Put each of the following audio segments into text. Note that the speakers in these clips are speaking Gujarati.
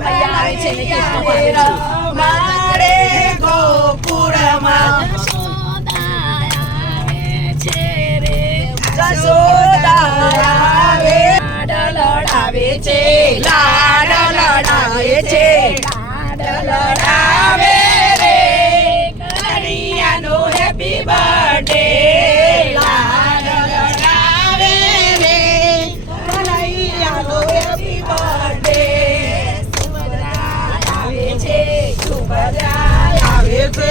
મૈયા આવે છે ને કૃષ્ણ મારે ગોકુળમાં જશોદા આવે લડાવે છે લાડ લડાવે છે લાડ લડાવે રે કનૈયાનો હેપી બર્થડે લાડ લડાવે રે કનૈયાનો હેપી બર્થડે સુભદ્રા આવે છે સુભદ્રા આવે છે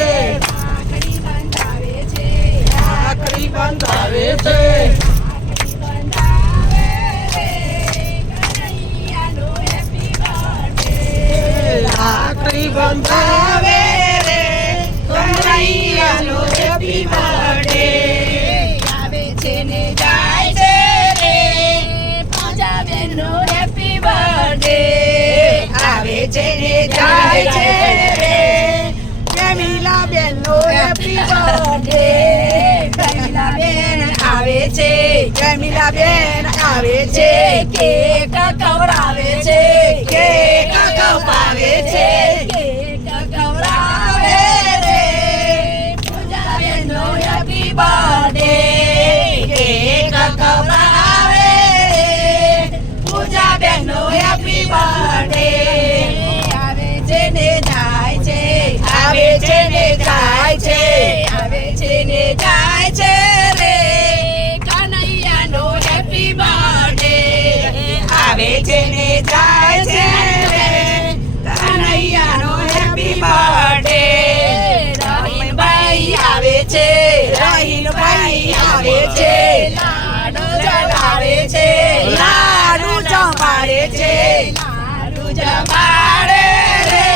રાખડી બંધાવે છે રાખડી બંધાવે રે કનૈયાનો હેપી બર્થડે આવે છે ને જાય છે રે પૂજા બેનનો હેપી બર્થડે આવે છે ને જાય છે રે જમીલા બેનનો હેપી બર્થડે જમીલા બેન આવે છે જમીલા બેન આવે છે કેક ખવડાવે છે કેક ખવડાવે છે કેક ખવડાવે રે પૂજા બેનનો હેપી બર્થડે કેક ખવડાવે રે પૂજા બેનનો હેપી બર્થડે આવે છે ને જાય છે આવે છે ને જાય છે આવે છે ને જાય છે રે કનૈયાનો હેપી બર્થડે આવે છે ને જાય છે રે કનૈયાનો હેપી બર્થડે રહીમભાઈ આવે છે રહીમભાઈ આવે છે લાડુ જમાડે છે લાડુ જમાડે છે લાડુ જમાડે રે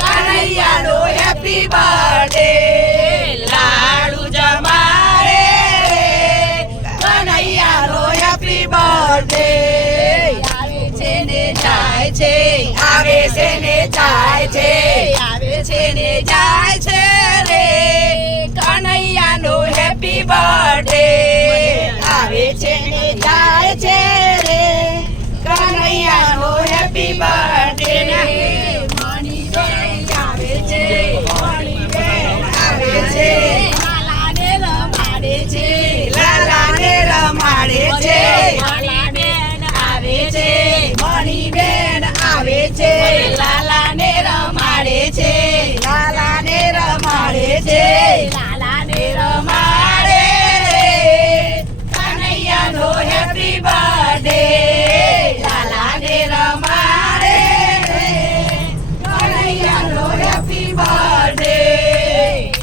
કનૈયાનો હેપી બર્થડે લાડુ જમાડે રે કનૈયાનો હેપી બર્થડે આવે છે ને જાય છે આવે છે ને જાય છે આવે છે ને જાય છે રે કનૈયાનો હેપી બર્થડે આવે છે ને જાય છે રે કનૈયાનો હેપી બર્થડે મણીબેન આવે છે મણીબેન આવે છે લાલાને રમાડે છે લાલાને રમાડે છે મણીબેન આવે છે મણીબેન આવે છે લાલાને રમાડે છે લાલાને રમાડે છે લાલાને રમાડે રે કનૈયાનો હેપી બર્થડે લાલાને રમાડે રે કનૈયાનો હેપી બર્થડે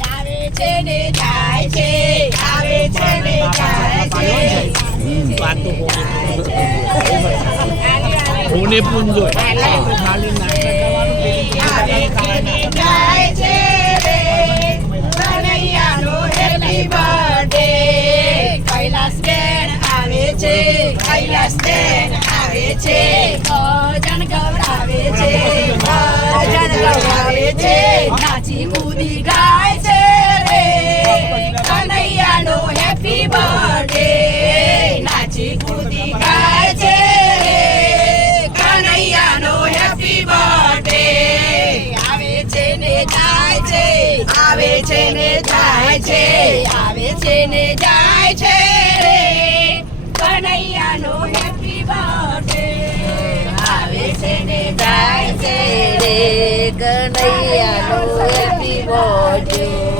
આવે છે ને જાય છે આવે છે ને જાય છે કોને પૂંજો આવે છે ને જાય છે રે કનૈયાનો હેપી બર્થડે કૈલાસબેન આવે છે કૈલાસબેન આવે છે ભજન ગવડાવે છે ભજન ગવડાવે છે નાચી કૂદી ગાય છે રે કનૈયાનો હેપી બર્થડે નાચી કૂદી ગાય છે રે કનૈયાનો હેપી બર્થડે આવે છે ને જાય છે આવે છે ને જાય છે આવે છે ને જાય છે રે કનૈયાનો હેપી બર્થડે આવે છે ને જાય છે રે કનૈયાનો હેપી બર્થડે